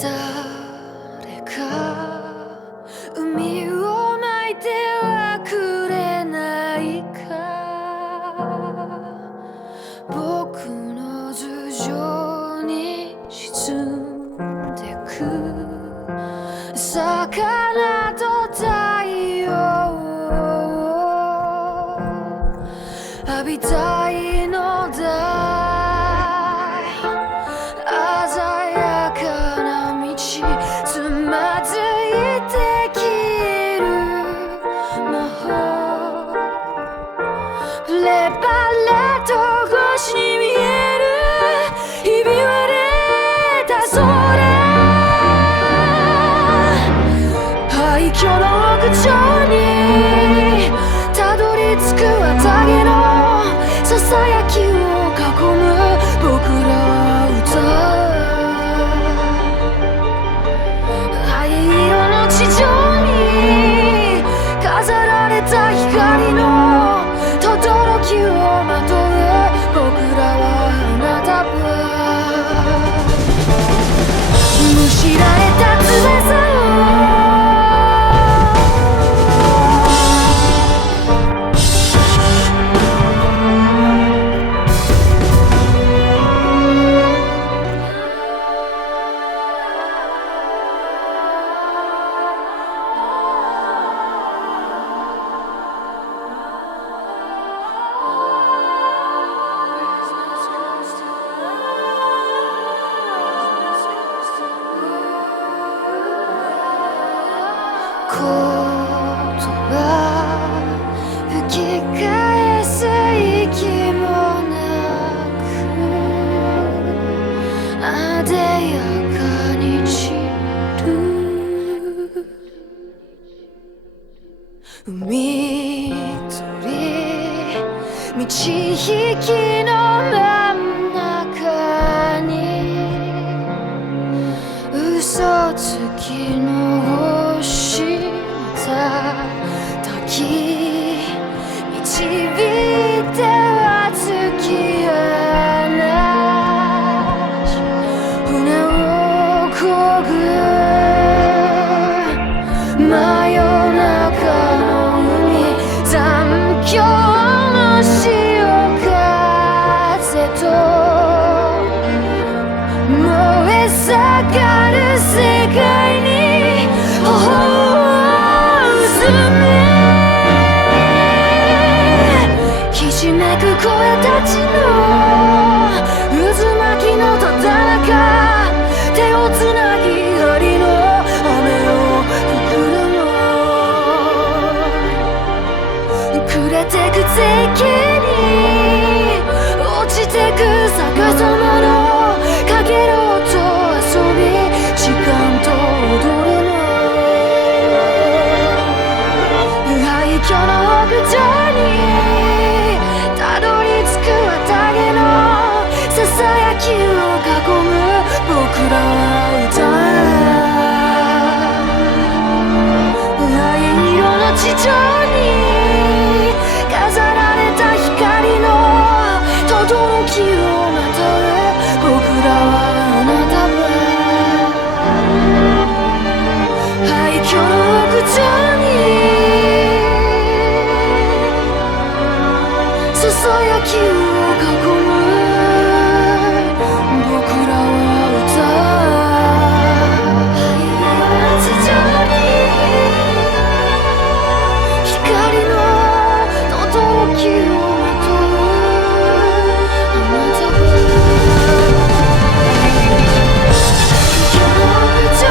誰か海を泣いてはくれないか。僕の頭上に沈んでく魚と太陽を浴びたいのだ。鮮やかな道つまずいて消える魔法レバレと星に見えるひび割れた空廃墟の屋上にたどり着く綿毛のささやきを囲む僕らは歌う灰色の地上に飾られた光の轟きをまとう僕らは花束むしられた翼を言葉吹き返す息もなくあでやかに散る海鳥満ち引きの真ん中に嘘つきの星滝導いては突き放し船を漕ぐ真夜中の海残響の潮風と燃え盛る世界にひしめく声たちの渦巻きのただ中手をつなぎ針の雨を降るの暮れてく月に落ちてく逆さまのかげろうと遊び時間と踊るの廃墟の屋上にたどり着く綿毛のささやきを囲む僕らは歌う灰色の地上に飾られた光の轟きをまとう僕らは花束廃墟の屋上にささやきを囲む僕らは歌う灰色の地上に光の轟きをまとう花束廃墟の屋上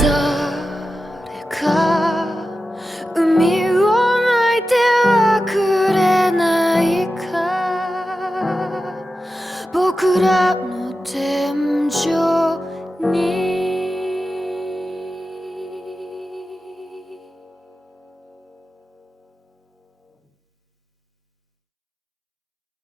誰か海を泣いてはくれないか僕らの天井に